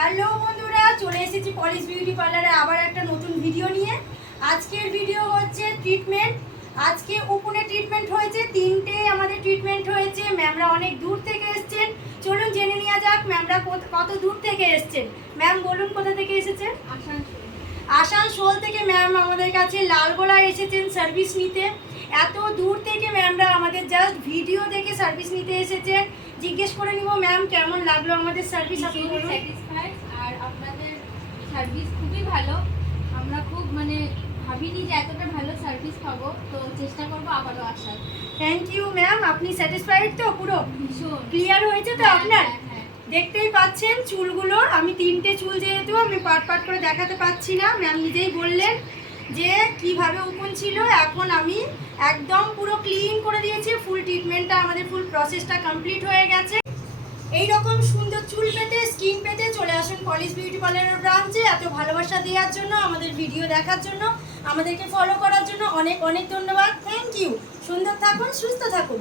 Hello বন্ধুরা চলে এসেছি পলিশ বিউটি পার্লারে আবার একটা নতুন ভিডিও নিয়ে। আজকের ভিডিও হচ্ছে ট্রিটমেন্ট আজকে উপনে ট্রিটমেন্ট হয়েছে তিনটে আমাদের ট্রিটমেন্ট হয়েছে। ম্যামরা অনেক দূর থেকে এসেছেন। চলুন জেনে নেওয়া যাক ম্যামরা কত- কত দূর থেকে এসেছেন। ম্যাম বলুন কোথা থেকে এসেছেন? আসানসোল। আসানসোল থেকে ম্যাম আমাদের কাছে লালগোলা এসেছেন সার্ভিস নিতে। এত দূর থেকে ম্যামরা আমাদের জাস্ট ভিডিও দেখে সার্ভিস নিতে এসেছেন জিজ্ঞেস করে নিব ম্যাম কেমন লাগল আমাদের সার্ভিস আপনি বলুন। আর আপনাদের সার্ভিস খুবই ভালো। আমরা খুব মানে ভাবিনি যে এতটা ভালো সার্ভিস পাবো তো চেষ্টা করব আবারও আসার। থ্যাংক ইউ ম্যাম আপনি স্যাটিসফাইড তো পুরো? ক্লিয়ার হয়েছে তো হ্যাঁ, আপনার? হ্যাঁ, হ্যাঁ। দেখতেই পাচ্ছেন চুলগুলো। আমি তিনটে চুল যেহেতু আমি পাট পাট করে দেখাতে পাচ্ছি না। ম্যাম নিজেই বললেন যে কীভাবে উপন ছিল, এখন আমি একদম পুরো ক্লিন করে দিয়েছি ফুল ট্রিটমেন্টটা আমাদের ফুল প্রসেসটা কমপ্লিট হয়ে গেছে। এই রকম সুন্দর চুল পেতে স্কিন পেতে চলে আসুন পলিশ বিউটি পার্লারের ব্রাঞ্চে এত ভালোবাসা দেওয়ার জন্য, আমাদের ভিডিও দেখার জন্য, আমাদেরকে ফলো করার জন্য অনেক অনেক ধন্যবাদ। থ্যাংক ইউ সুন্দর থাকুন, সুস্থ থাকুন।